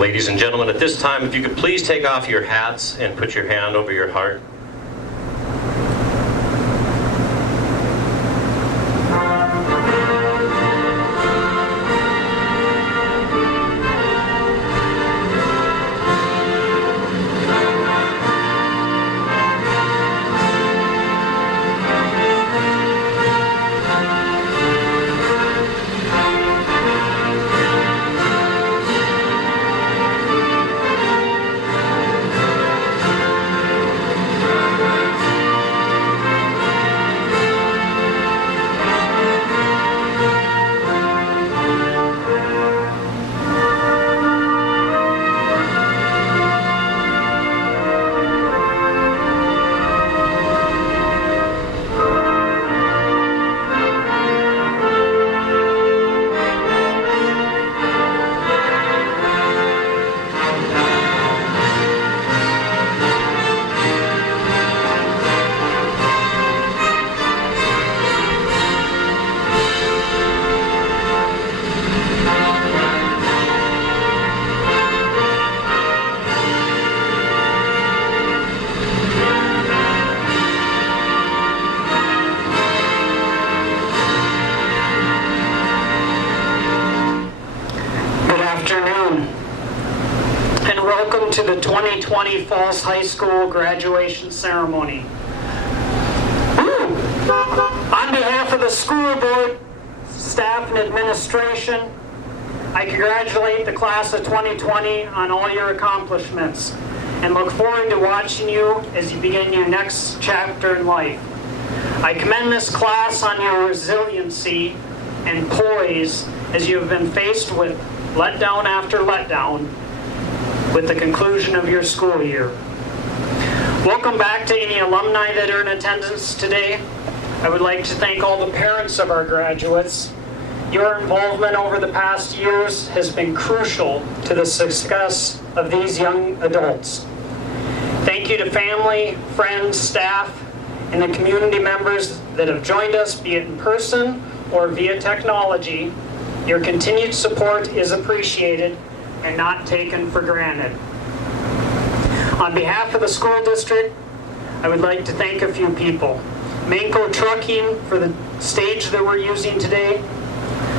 Ladies and gentlemen, at this time, if you could please take off your hats and put your hand over your heart. To the 2020 Falls High School graduation ceremony. On behalf of the school board, staff, and administration, I congratulate the class of 2020 on all your accomplishments and look forward to watching you as you begin your next chapter in life. I commend this class on your resiliency and poise as you have been faced with letdown after letdown with the conclusion of your school year. Welcome back to any alumni that are in attendance today. I would like to thank all the parents of our graduates. Your involvement over the past years has been crucial to the success of these young adults. Thank you to family, friends, staff, and the community members that have joined us, be it in person or via technology. Your continued support is appreciated and not taken for granted. On behalf of the school district, I would like to thank a few people. Manco Trucking for the stage that we're using today,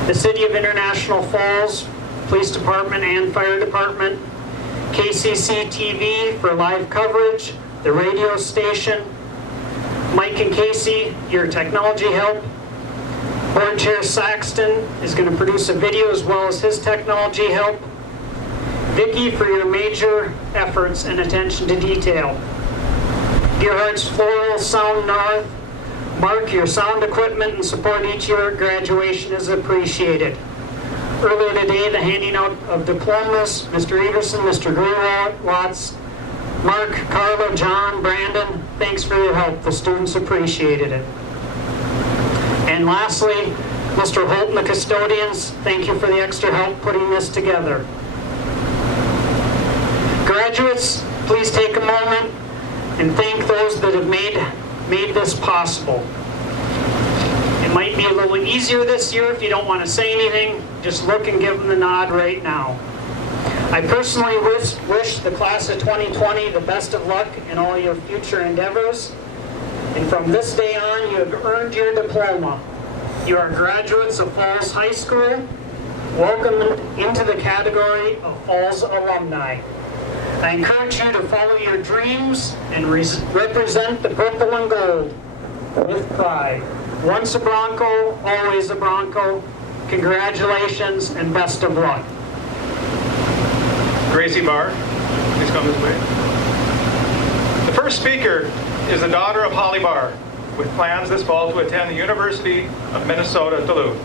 the City of International Falls Police Department and Fire Department, KCC TV for live coverage, the radio station, Mike and Casey, your technology help. Board Chair Saxton is going to produce a video as well as his technology help. Vicki for your major efforts and attention to detail. Dear Hearts Floral Sound North, Mark, your sound equipment and support each year at graduation is appreciated. Earlier today, the handing out of diplomas, Mr. Everson, Mr. Greenwatts, Mark, Carla, John, Brandon, thanks for your help. The students appreciated it. And lastly, Mr. Holt and the custodians, thank you for the extra help putting this together. Graduates, please take a moment and thank those that have made this possible. It might be a little easier this year if you don't want to say anything, just look and give them the nod right now. I personally wish the class of 2020 the best of luck in all your future endeavors. And from this day on, you have earned your diploma. You are graduates of Falls High School, welcomed into the category of Falls alumni. I encourage you to follow your dreams and represent the purple and gold with pride. Once a Bronco, always a Bronco. Congratulations and best of luck. Gracie Barr, please come this way. The first speaker is the daughter of Holly Barr, with plans this fall to attend the University of Minnesota, Duluth.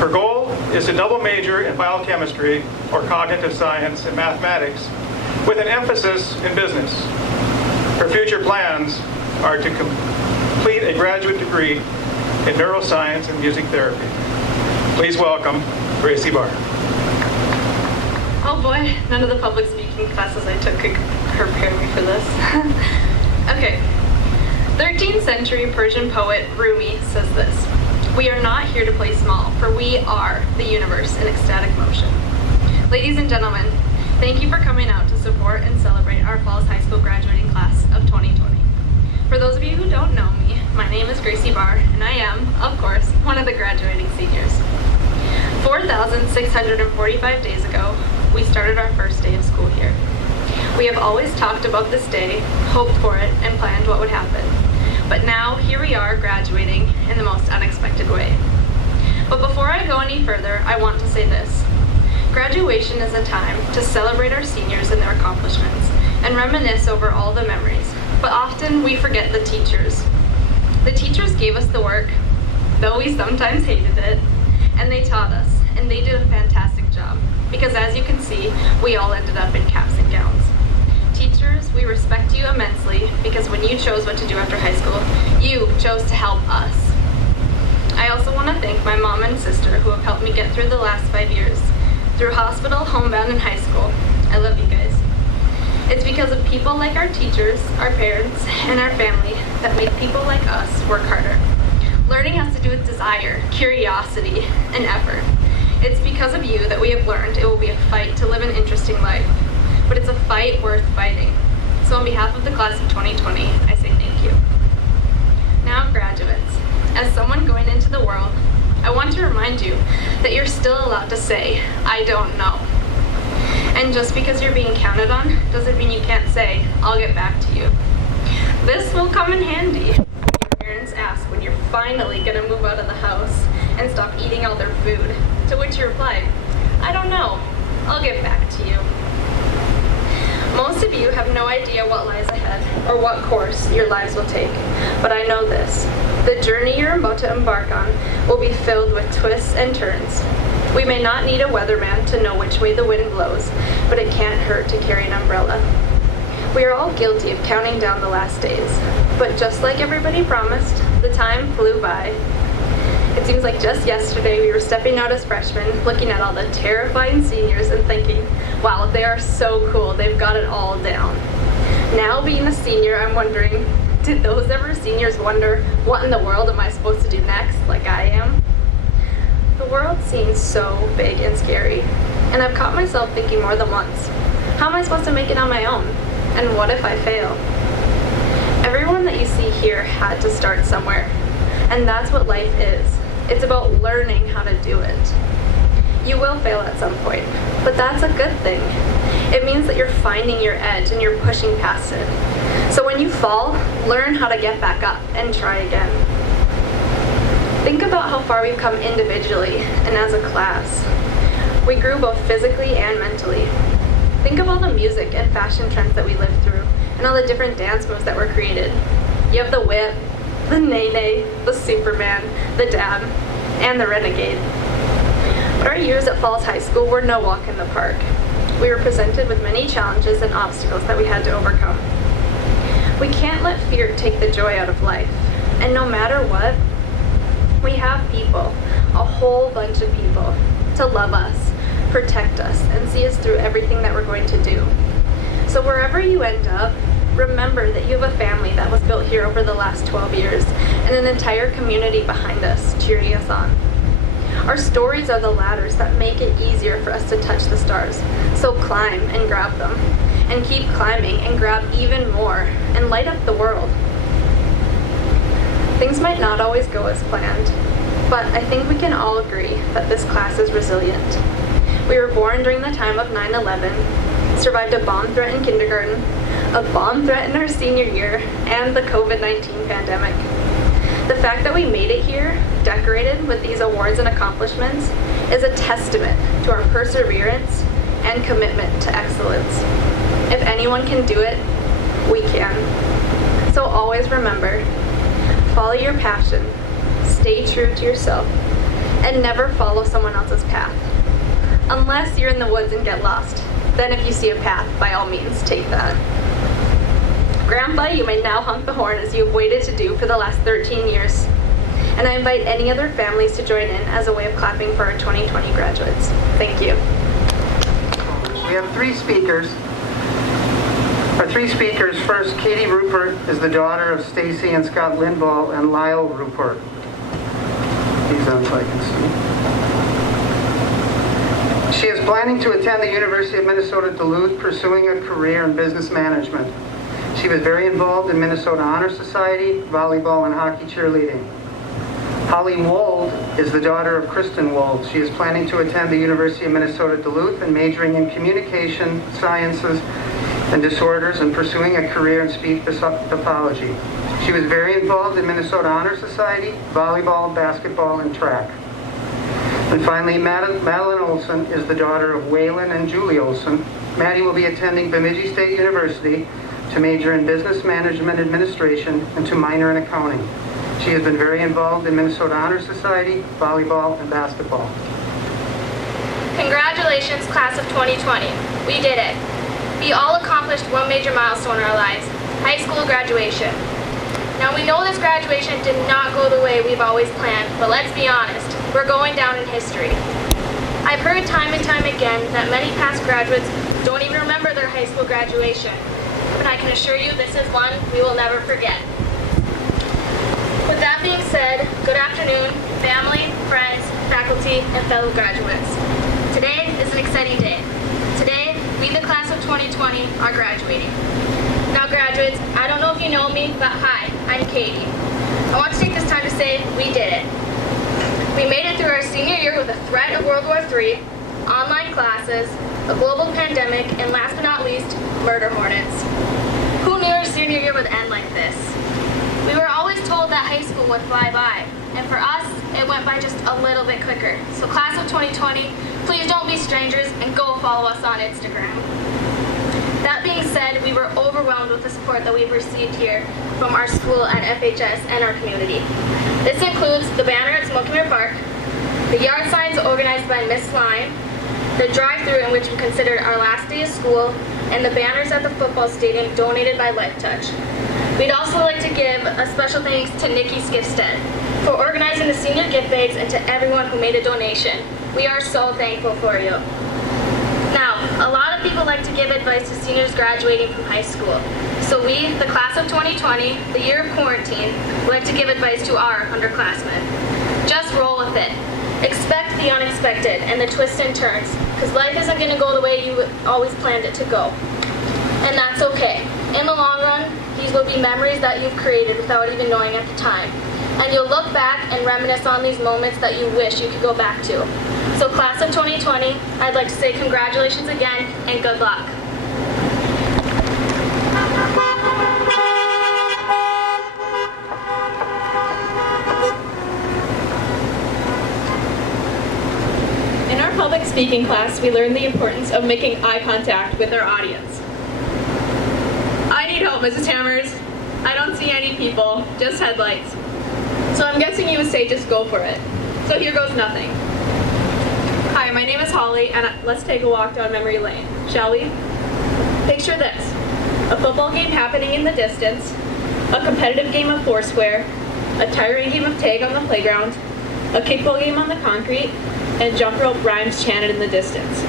Her goal is to double major in biochemistry or cognitive science and mathematics with an emphasis in business. Her future plans are to complete a graduate degree in neuroscience and music therapy. Please welcome Gracie Barr. Oh boy, none of the public speaking classes I took could prepare me for this. Okay. 13th century Persian poet Rumi says this: "We are not here to play small, for we are the universe in ecstatic motion. Ladies and gentlemen, thank you for coming out to support and celebrate our Falls High School graduating class of 2020. For those of you who don't know me, my name is Gracie Barr, and I am, of course, one of the graduating seniors. 4,645 days ago, we started our first day of school here. We have always talked about this day, hoped for it, and planned what would happen. But now, here we are graduating in the most unexpected way. But before I go any further, I want to say this. Graduation is a time to celebrate our seniors and their accomplishments and reminisce over all the memories. But often we forget the teachers. The teachers gave us the work, though we sometimes hated it, and they taught us, and they did a fantastic job. Because as you can see, we all ended up in caps and gowns. Teachers, we respect you immensely because when you chose what to do after high school, you chose to help us. I also want to thank my mom and sister who have helped me get through the last 5 years, through hospital, homebound, and high school. I love you guys. It's because of people like our teachers, our parents, and our family that make people like us work harder. Learning has to do with desire, curiosity, and effort. It's because of you that we have learned it will be a fight to live an interesting life. But it's a fight worth fighting. So on behalf of the class of 2020, I say thank you. Now, graduates, as someone going into the world, I want to remind you that you're still allowed to say, I don't know. And just because you're being counted on doesn't mean you can't say, I'll get back to you. This will come in handy when your parents ask when you're finally gonna move out of the house and stop eating all their food, to which you reply, I don't know, I'll get back to you. Most of you have no idea what lies ahead or what course your lives will take, but I know this. The journey you're about to embark on will be filled with twists and turns. We may not need a weatherman to know which way the wind blows, but it can't hurt to carry an umbrella. We are all guilty of counting down the last days, but just like everybody promised, the time flew by. It seems like just yesterday we were stepping out as freshmen, looking at all the terrifying seniors and thinking, wow, they are so cool, they've got it all down. Now being a senior, I'm wondering, did those ever seniors wonder, what in the world am I supposed to do next, like I am? The world seems so big and scary, and I've caught myself thinking more than once, how am I supposed to make it on my own? And what if I fail? Everyone that you see here had to start somewhere, and that's what life is. It's about learning how to do it. You will fail at some point, but that's a good thing. It means that you're finding your edge and you're pushing past it. So when you fall, learn how to get back up and try again. Think about how far we've come individually and as a class. We grew both physically and mentally. Think of all the music and fashion trends that we lived through and all the different dance moves that were created. You have the whip, the nae-nae, the Superman, the dab, and the renegade. But our years at Falls High School were no walk in the park. We were presented with many challenges and obstacles that we had to overcome. We can't let fear take the joy out of life. And no matter what, we have people, a whole bunch of people, to love us, protect us, and see us through everything that we're going to do. So wherever you end up, remember that you have a family that was built here over the last 12 years and an entire community behind us, cheering us on. Our stories are the ladders that make it easier for us to touch the stars. So climb and grab them, and keep climbing and grab even more, and light up the world. Things might not always go as planned, but I think we can all agree that this class is resilient. We were born during the time of 9/11, survived a bomb threat in kindergarten, a bomb threat in our senior year, and the COVID-19 pandemic. The fact that we made it here, decorated with these awards and accomplishments, is a testament to our perseverance and commitment to excellence. If anyone can do it, we can. So always remember, follow your passion, stay true to yourself, and never follow someone else's path. Unless you're in the woods and get lost. Then if you see a path, by all means, take that. Grandpa, you may now honk the horn as you have waited to do for the last 13 years. And I invite any other families to join in as a way of clapping for our 2020 graduates. Thank you. We have three speakers. Our three speakers, first, Katie Rupert is the daughter of Stacy and Scott Lindvall and Lyle Rupert. He's on so I can see. She is planning to attend the University of Minnesota Duluth, pursuing a career in business management. She was very involved in Minnesota Honor Society, volleyball, and hockey cheerleading. Holly Wold is the daughter of Kristen Wold. She is planning to attend the University of Minnesota Duluth and majoring in communication sciences and disorders and pursuing a career in speech pathology. She was very involved in Minnesota Honor Society, volleyball, basketball, and track. And finally, Madeline Olson is the daughter of Waylon and Julie Olson. Maddie will be attending Bemidji State University to major in business management administration and to minor in accounting. She has been very involved in Minnesota Honor Society, volleyball, and basketball. Congratulations, class of 2020. We did it. We all accomplished one major milestone in our lives, high school graduation. Now we know this graduation did not go the way we've always planned, but let's be honest, we're going down in history. I've heard time and time again that many past graduates don't even remember their high school graduation, but I can assure you this is one we will never forget. With that being said, good afternoon, family, friends, faculty, and fellow graduates. Today is an exciting day. Today, we, the class of 2020, are graduating. Now graduates, I don't know if you know me, but hi, I'm Katie. I want to take this time to say we did it. We made it through our senior year with a threat of World War III, online classes, a global pandemic, and last but not least, murder hornets. Who knew our senior year would end like this? We were always told that high school would fly by, and for us, it went by just a little bit quicker. So class of 2020, please don't be strangers and go follow us on Instagram. That being said, we were overwhelmed with the support that we've received here from our school at FHS and our community. This includes the banner at Smoky Park, the yard signs organized by Miss Lime, the drive-thru in which we considered our last day of school, and the banners at the football stadium donated by Life Touch. We'd also like to give a special thanks to Nikki Skifstead for organizing the senior gift bags and to everyone who made a donation. We are so thankful for you. Now, a lot of people like to give advice to seniors graduating from high school. So we, the class of 2020, the year of quarantine, would like to give advice to our underclassmen. Just roll with it. Expect the unexpected and the twists and turns, because life isn't going to go the way you always planned it to go. And that's okay. In the long run, these will be memories that you've created without even knowing at the time. And you'll look back and reminisce on these moments that you wish you could go back to. So class of 2020, I'd like to say congratulations again and good luck. In our public speaking class, we learned the importance of making eye contact with our audience. I need help, Mrs. Hammers. I don't see any people, just headlights. So I'm guessing you would say just go for it. So here goes nothing. Hi, my name is Holly, and let's take a walk down memory lane, shall we? Picture this: a football game happening in the distance, a competitive game of Foursquare, a tiring game of tag on the playground, a kickball game on the concrete, and jump rope rhymes chanted in the distance.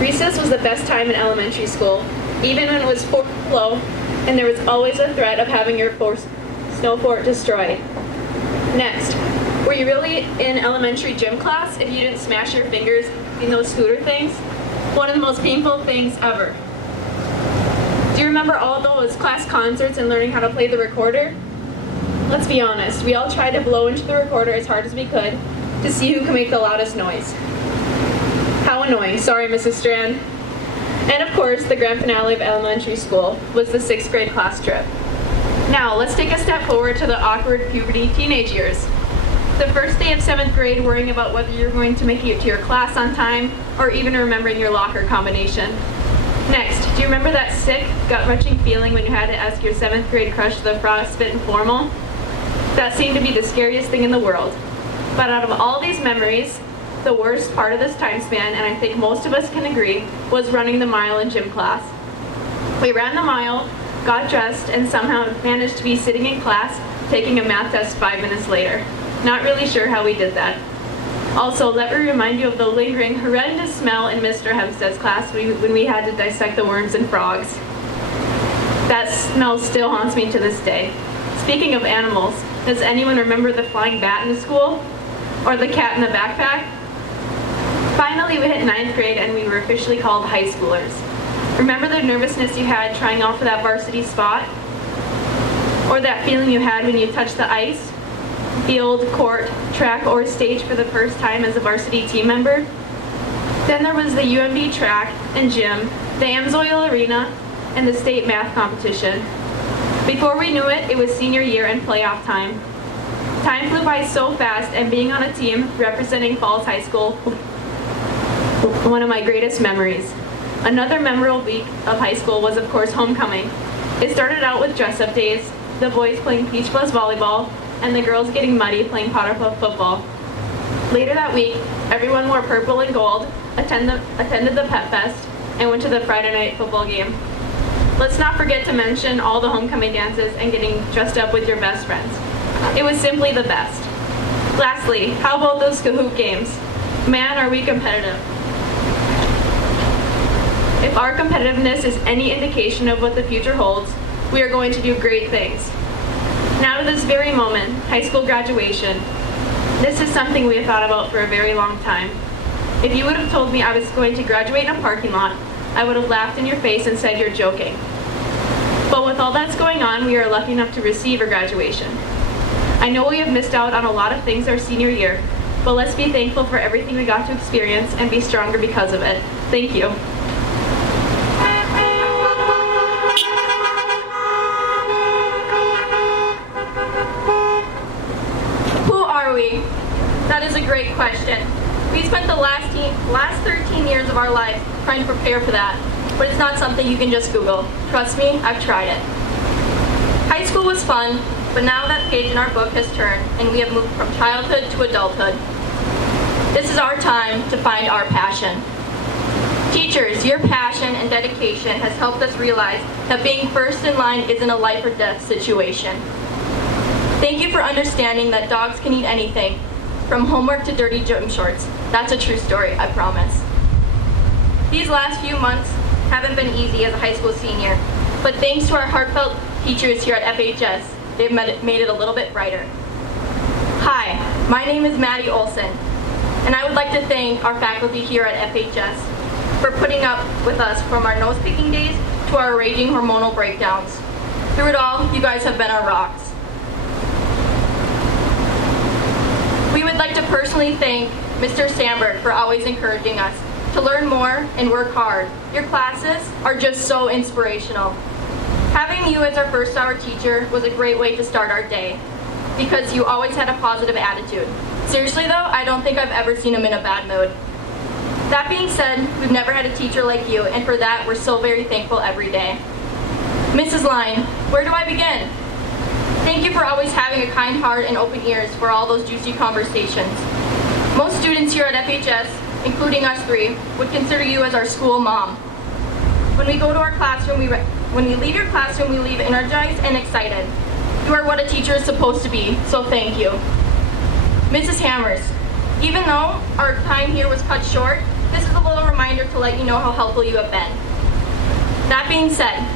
Recess was the best time in elementary school, even when it was below, and there was always a threat of having your snow fort destroyed. Next, were you really in elementary gym class if you didn't smash your fingers in those scooter things? One of the most painful things ever. Do you remember all those class concerts and learning how to play the recorder? Let's be honest, we all tried to blow into the recorder as hard as we could to see who could make the loudest noise. How annoying. Sorry, Mrs. Strand. And of course, the grand finale of elementary school was the 6th grade class trip. Now, let's take a step forward to the awkward puberty teenage years. The first day of 7th grade, worrying about whether you're going to make it to your class on time, or even remembering your locker combination. Next, do you remember that sick, gut-wrenching feeling when you had to ask your 7th grade crush to the frostbitten formal? That seemed to be the scariest thing in the world. But out of all these memories, the worst part of this time span, and I think most of us can agree, was running the mile in gym class. We ran the mile, got dressed, and somehow managed to be sitting in class taking a math test 5 minutes later. Not really sure how we did that. Also, let me remind you of the lingering, horrendous smell in Mr. Hempstead's class when we had to dissect the worms and frogs. That smell still haunts me to this day. Speaking of animals, does anyone remember the flying bat in the school? Or the cat in the backpack? Finally, Finally, we hit 9th grade and we were officially called high schoolers. Remember the nervousness you had trying out for that varsity spot? Or that feeling you had when you touched the ice, field, court, track, or stage for the first time as a varsity team member? Then there was the UMB track and gym, the Amsoil Arena, and the state math competition. Before we knew it, it was senior year and playoff time. Time flew by so fast, and being on a team representing Falls High School, one of my greatest memories. Another memorable week of high school was, of course, homecoming. It started out with dress-up days, the boys playing Peach Buzz volleyball, and the girls getting muddy playing Potter Puff football. Later that week, everyone wore purple and gold, attended the Pet Fest, and went to the Friday night football game. Let's not forget to mention all the homecoming dances and getting dressed up with your best friends. It was simply the best. Lastly, how about those Kahoot games? Man, are we competitive. If our competitiveness is any indication of what the future holds, we are going to do great things. Now to this very moment, high school graduation. This is something we have thought about for a very long time. If you would have told me I was going to graduate in a parking lot, I would have laughed in your face and said you're joking. But with all that's going on, we are lucky enough to receive a graduation. I know we have missed out on a lot of things our senior year, but let's be thankful for everything we got to experience and be stronger because of it. Thank you. Who are we? That is a great question. We spent the last 13 years of our life trying to prepare for that, but it's not something you can just Google. Trust me, I've tried it. High school was fun, but now that page in our book has turned and we have moved from childhood to adulthood. This is our time to find our passion. Teachers, your passion and dedication has helped us realize that being first in line isn't a life or death situation. Thank you for understanding that dogs can eat anything, from homework to dirty gym shorts. That's a true story, I promise. These last few months haven't been easy as a high school senior, but thanks to our heartfelt teachers here at FHS, they've made it a little bit brighter. Hi, my name is Maddie Olson, and I would like to thank our faculty here at FHS for putting up with us from our nose-picking days to our raging hormonal breakdowns. Through it all, you guys have been our rocks. We would like to personally thank Mr. Sandberg for always encouraging us to learn more and work hard. Your classes are just so inspirational. Having you as our first hour teacher was a great way to start our day because you always had a positive attitude. Seriously though, I don't think I've ever seen him in a bad mood. That being said, we've never had a teacher like you, and for that, we're so very thankful every day. Mrs. Line, where do I begin? Thank you for always having a kind heart and open ears for all those juicy conversations. Most students here at FHS, including us three, would consider you as our school mom. When we go to our classroom, when we leave your classroom, we leave energized and excited. You are what a teacher is supposed to be, so thank you. Mrs. Hammers, even though our time here was cut short, this is a little reminder to let you know how helpful you have been. That being said,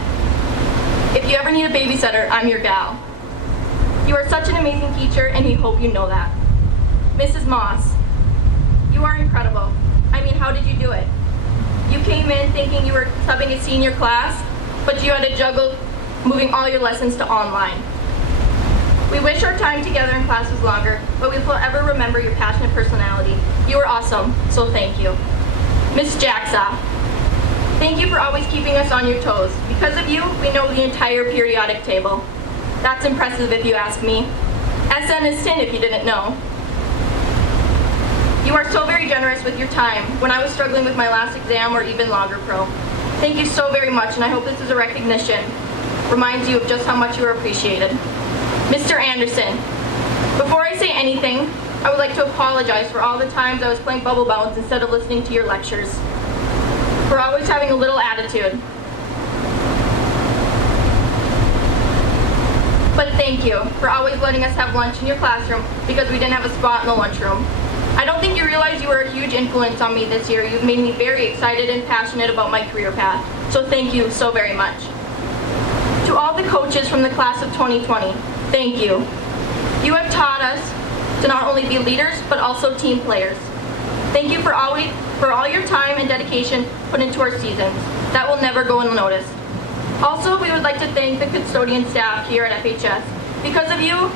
if you ever need a babysitter, I'm your gal. You are such an amazing teacher, and we hope you know that. Mrs. Moss, you are incredible. I mean, how did you do it? You came in thinking you were subbing a senior class, but you had to juggle moving all your lessons to online. We wish our time together in class was longer, but we will forever remember your passionate personality. You were awesome, so thank you. Miss Jacksaw, thank you for always keeping us on your toes. Because of you, we know the entire periodic table. That's impressive if you ask me. SN is tin if you didn't know. You are so very generous with your time when I was struggling with my last exam or even Logger Pro. Thank you so very much, and I hope this is a recognition. Reminds you of just how much you are appreciated. Mr. Anderson, before I say anything, I would like to apologize for all the times I was playing bubble bounce instead of listening to your lectures. For always having a little attitude. But thank you for always letting us have lunch in your classroom because we didn't have a spot in the lunchroom. I don't think you realize you were a huge influence on me this year. You've made me very excited and passionate about my career path. So thank you so very much. To all the coaches from the class of 2020, thank you. You have taught us to not only be leaders, but also team players. Thank you for always for all your time and dedication put into our seasons. That will never go unnoticed. Also, we would like to thank the custodian staff here at FHS. Because of you,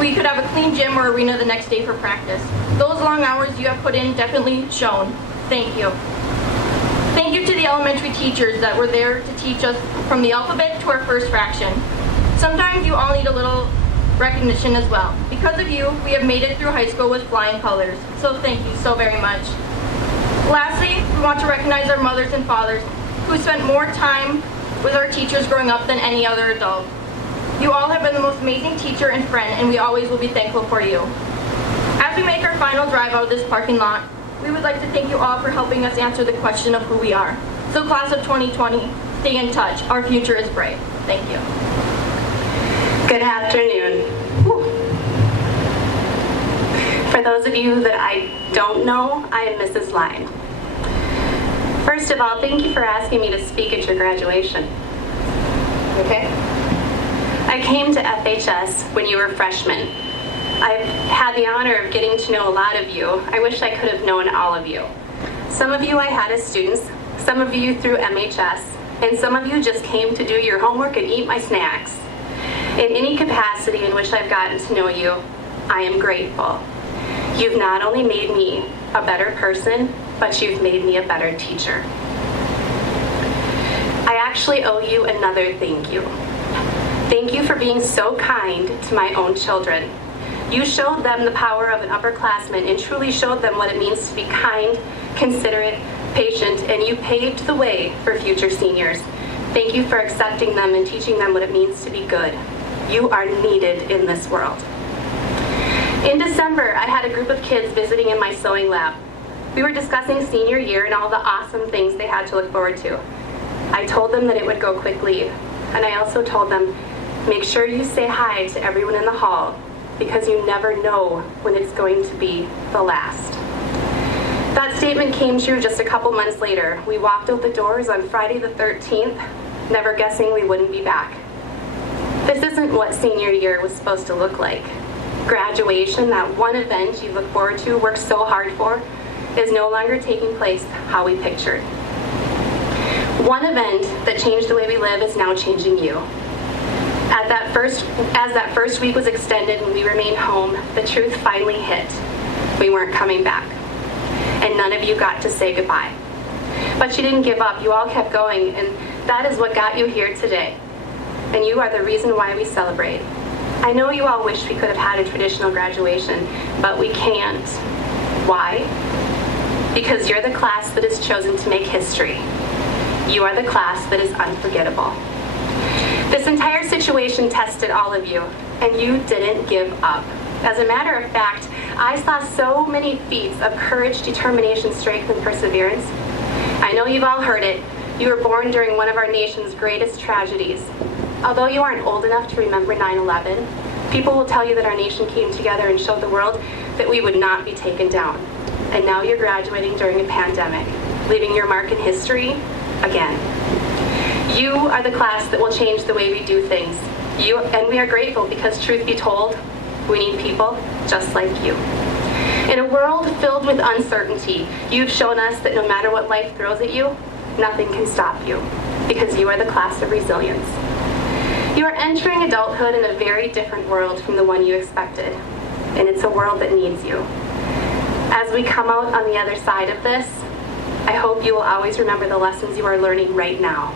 we could have a clean gym or arena the next day for practice. Those long hours you have put in definitely shown. Thank you. Thank you to the elementary teachers that were there to teach us from the alphabet to our first fraction. Sometimes you all need a little recognition as well. Because of you, we have made it through high school with flying colors. So thank you so very much. Lastly, we want to recognize our mothers and fathers who spent more time with our teachers growing up than any other adult. You all have been the most amazing teacher and friend, and we always will be thankful for you. As we make our final drive out of this parking lot, we would like to thank you all for helping us answer the question of who we are. So class of 2020, stay in touch. Our future is bright. Thank you. Good afternoon. Whew. For those of you that I don't know, I am Mrs. Line. First of all, thank you for asking me to speak at your graduation. Okay? I came to FHS when you were freshmen. I've had the honor of getting to know a lot of you. I wish I could have known all of you. Some of you I had as students, some of you through MHS, and some of you just came to do your homework and eat my snacks. In any capacity in which I've gotten to know you, I am grateful. You've not only made me a better person, but you've made me a better teacher. I actually owe you another thank you. Thank you for being so kind to my own children. You showed them the power of an upperclassman and truly showed them what it means to be kind, considerate, patient, and you paved the way for future seniors. Thank you for accepting them and teaching them what it means to be good. You are needed in this world. In December, I had a group of kids visiting in my sewing lab. We were discussing senior year and all the awesome things they had to look forward to. I told them that it would go quickly, and I also told them, make sure you say hi to everyone in the hall, because you never know when it's going to be the last. That statement came true just a couple months later. We walked out the doors on Friday the 13th, never guessing we wouldn't be back. This isn't what senior year was supposed to look like. Graduation, that one event you look forward to, worked so hard for, is no longer taking place how we pictured. One event that changed the way we live is now changing you. As that first week was extended and we remained home, the truth finally hit. We weren't coming back. And none of you got to say goodbye. But you didn't give up. You all kept going, and that is what got you here today. And you are the reason why we celebrate. I know you all wish we could have had a traditional graduation, but we can't. Why? Because you're the class that is chosen to make history. You are the class that is unforgettable. This entire situation tested all of you, and you didn't give up. As a matter of fact, I saw so many feats of courage, determination, strength, and perseverance. I know you've all heard it. You were born during one of our nation's greatest tragedies. Although you aren't old enough to remember 9/11, people will tell you that our nation came together and showed the world that we would not be taken down. And now you're graduating during a pandemic, leaving your mark in history again. You are the class that will change the way we do things. And we are grateful because, truth be told, we need people just like you. In a world filled with uncertainty, you've shown us that no matter what life throws at you, nothing can stop you, because you are the class of resilience. You are entering adulthood in a very different world from the one you expected, and it's a world that needs you. As we come out on the other side of this, I hope you will always remember the lessons you are learning right now.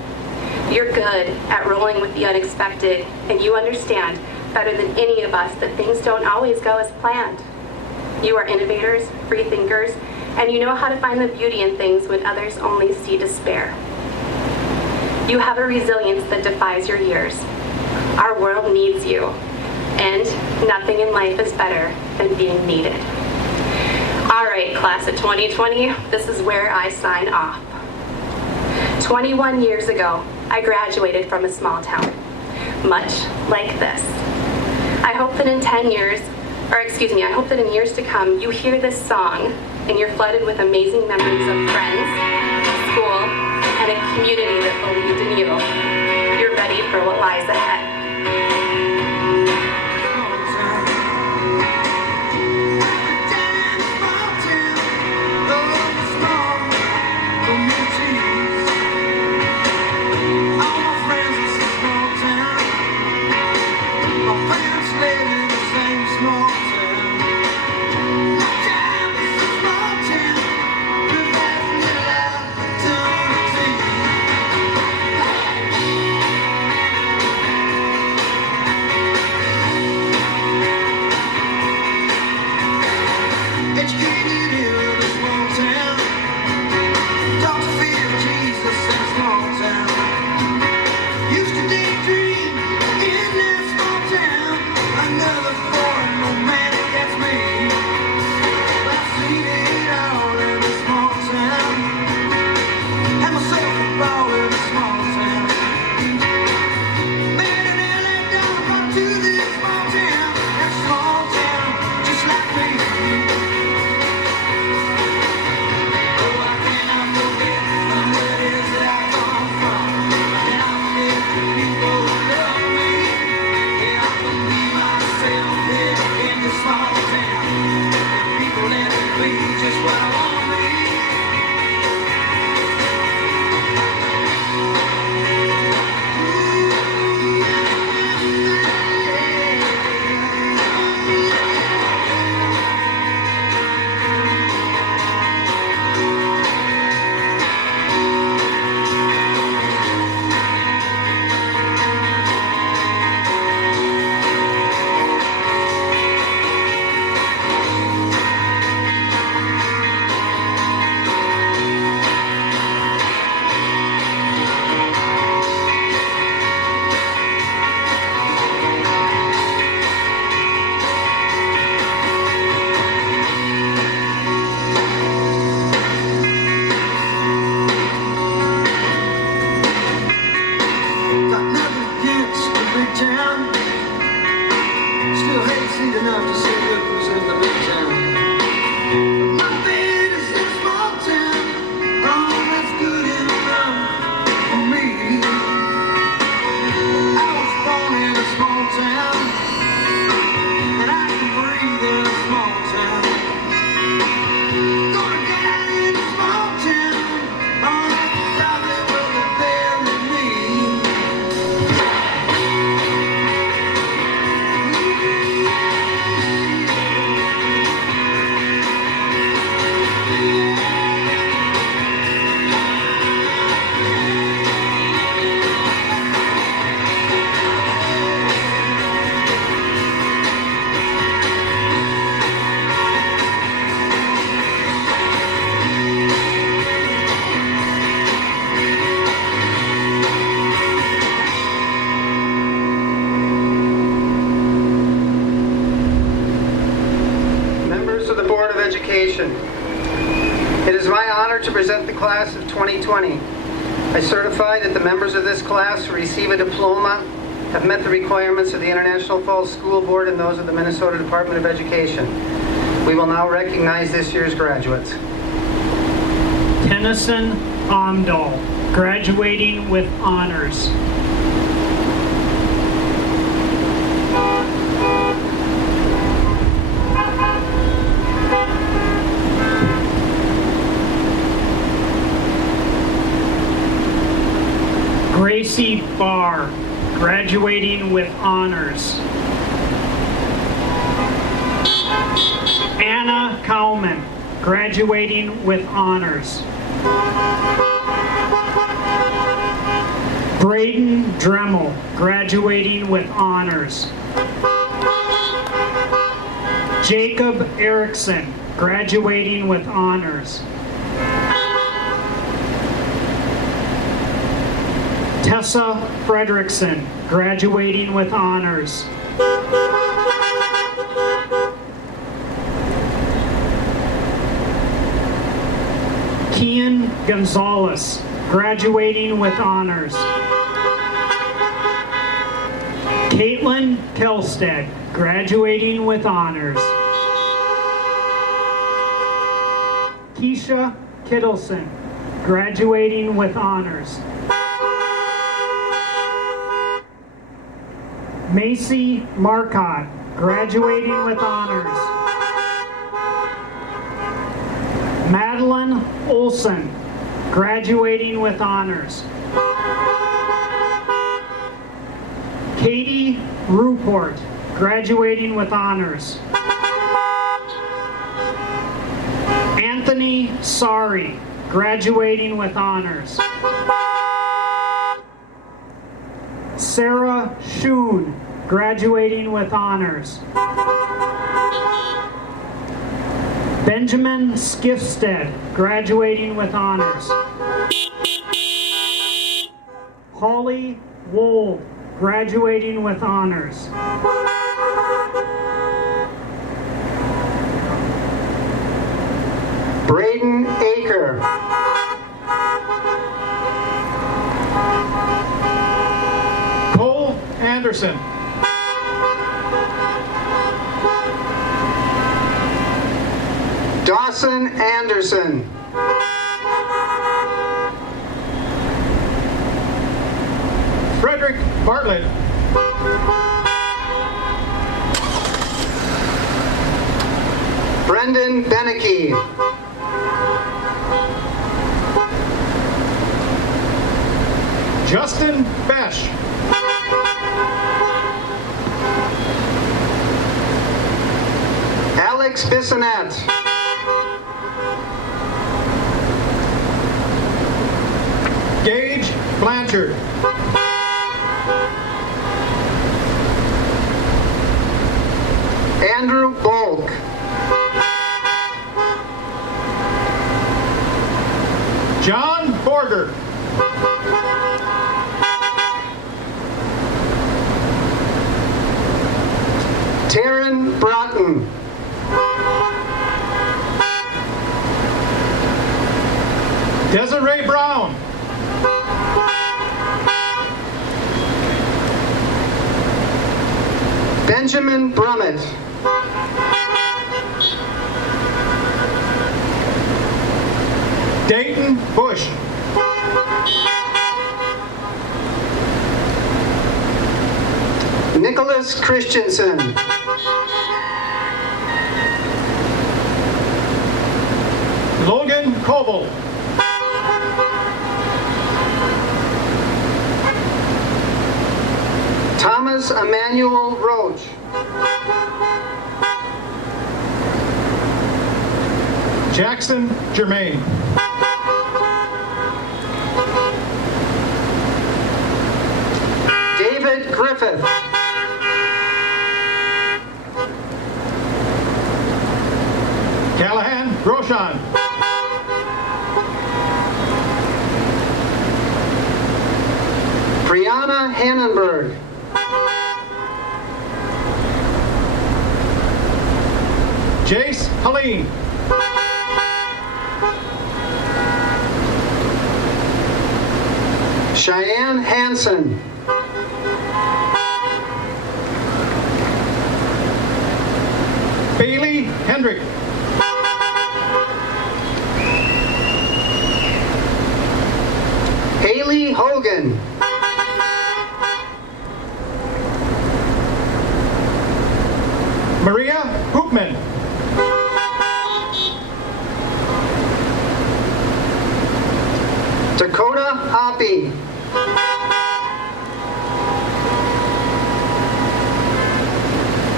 You're good at rolling with the unexpected, and you understand better than any of us that things don't always go as planned. You are innovators, free thinkers, and you know how to find the beauty in things when others only see despair. You have a resilience that defies your years. Our world needs you, and nothing in life is better than being needed. All right, class of 2020, this is where I sign off. 21 years ago, I graduated from a small town, much like this. I hope that in I hope that in years to come, you hear this song and you're flooded with amazing memories of friends, school, and a community that believed in you. You're ready for what lies ahead. Oh, small class of 2020. I certify that the members of this class who receive a diploma have met the requirements of the International Falls School Board and those of the Minnesota Department of Education. We will now recognize this year's graduates. Tennyson Omdahl, graduating with honors. Gracie Barr, graduating with honors. Anna Cowman, graduating with honors. Braden Dremel, graduating with honors. Jacob Erickson, graduating with honors. Tessa Fredrickson, graduating with honors. Kian Gonzalez, graduating with honors. Caitlin Kelstead, graduating with honors. Keisha Kittleson, graduating with honors. Macy Marcotte, graduating with honors. Madeline Olson, graduating with honors. Katie Ruport, graduating with honors. Anthony Sari, graduating with honors. Sarah Schoon, graduating with honors. Benjamin Skifstead, graduating with honors. Holly Wold, graduating with honors. Braden Aker. Cole Anderson. Dawson Anderson. Frederick Bartlett. Brendan Beneke. Justin Besh. Alex Bissonette. Gage Blanchard. Andrew Bolk. John Borger. Taryn Broughton. Desiree Brown. Benjamin Brummett. Dayton Bush. Nicholas Christensen. Logan Coble. Thomas Emmanuel Roach. Jackson Germain. David Griffith. Callahan Roshan. Brianna Hannenberg. Jace Helene. Cheyenne Hansen. Bailey Hendrick. Haley Hogan. Maria Hoopman. Dakota Hoppy.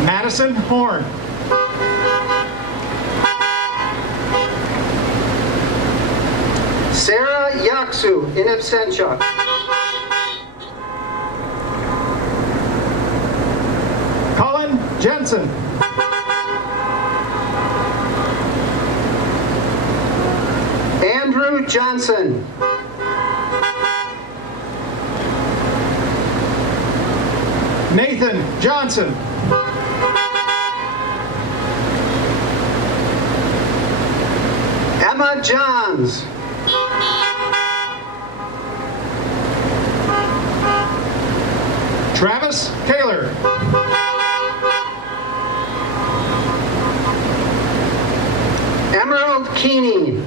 Madison Horn. Sarah Yaksu, in absentia. Colin Jensen. Andrew Johnson. Nathan Johnson. Emma Johns. Travis Taylor. Emerald Keeney.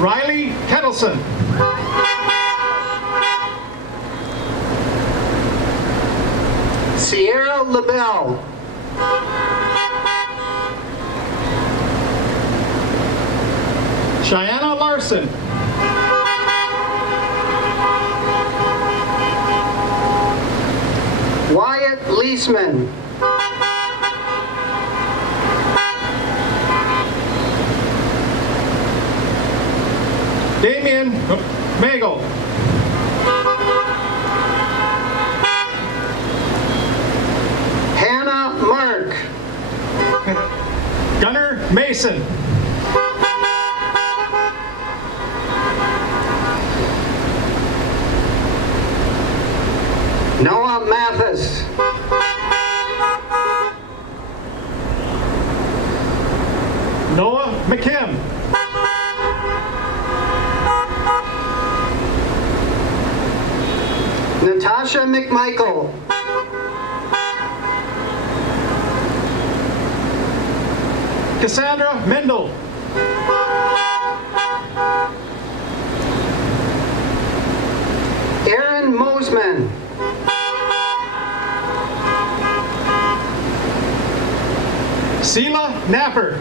Riley Kettleson. Sierra LaBelle. Cheyenne Larson. Wyatt Leisman. Damian Magel. Hannah Mark. Gunnar Mason. Noah Mathis. Noah McKim. Natasha McMichael. Cassandra Mendel. Aaron Mosman. Sela Napper.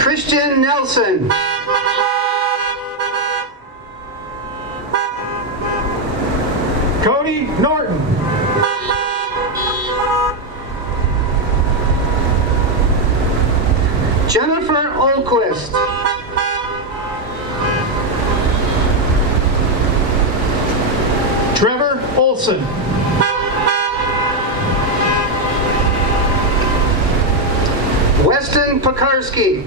Christian Nelson. Cody Norton. Jennifer Olquist. Trevor Olson. Weston Pekarski.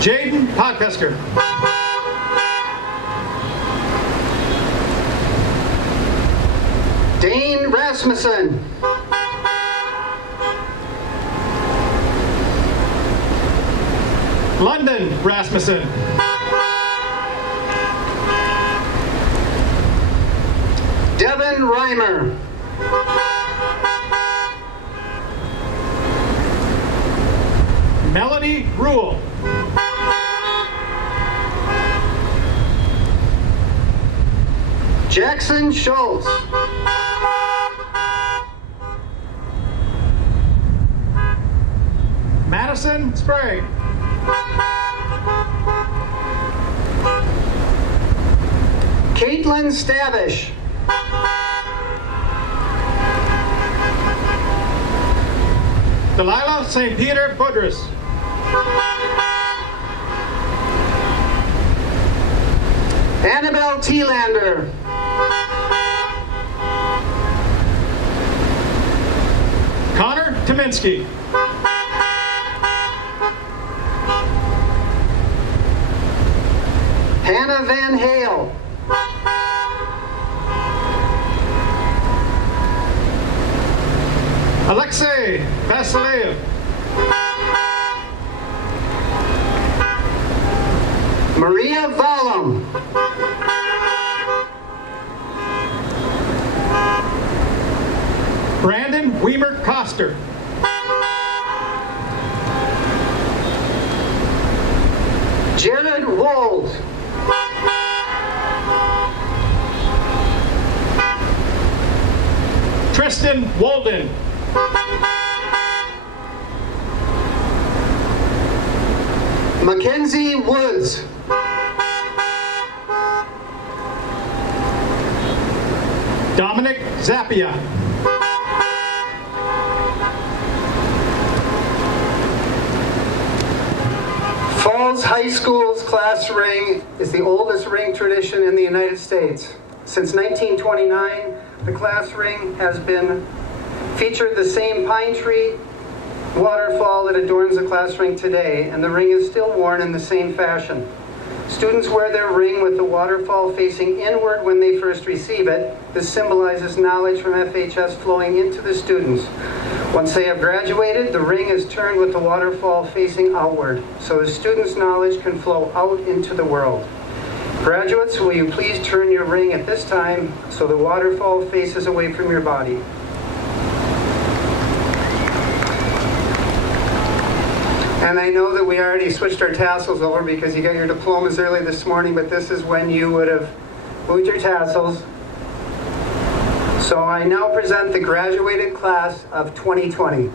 Jaden Podpesker. Dane Rasmussen. London Rasmussen. Devin Reimer. Melanie Rule. Jackson Schultz. Madison Sprague. Caitlin Stavish. Delilah St. Peter Budris. Annabelle Thielander. Connor Tominski. Hannah Van Hale. Vassiliev. Maria Valum. Brandon Weimer Koster. Jared Wold. Tristan Walden. Mackenzie Woods. Dominic Zappia. Falls High School's class ring is the oldest ring tradition in the United States. Since 1929, the class ring has been featured the same pine tree waterfall that adorns the class ring today, and the ring is still worn in the same fashion. Students wear their ring with the waterfall facing inward when they first receive it. This symbolizes knowledge from FHS flowing into the students. Once they have graduated, the ring is turned with the waterfall facing outward, so the students' knowledge can flow out into the world. Graduates, will you please turn your ring at this time so the waterfall faces away from your body. And I know that we already switched our tassels over because you got your diplomas early this morning, but this is when you would have moved your tassels. So I now present the graduated class of 2020.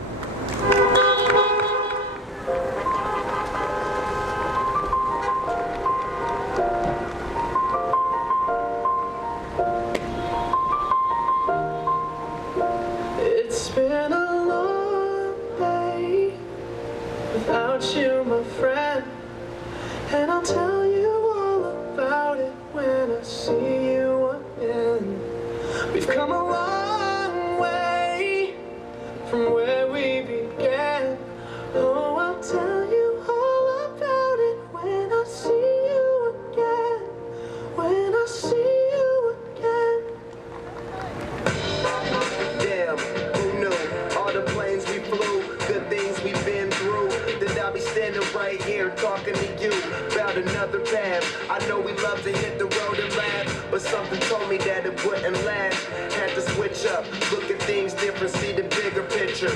It's been a long day without you, my friend, and I'll tell you all about it when I see you again. We've come a long way from where we began. Oh, I'll tell you all about it when I see you again. When I see you again. Damn, who knew? All the planes we flew, good things we've been through. That I'll be standing right here talking to you about another path. I know we love to hit the road and laugh, but something told me that it wouldn't last. Had to switch up, look at things different, see the bigger picture.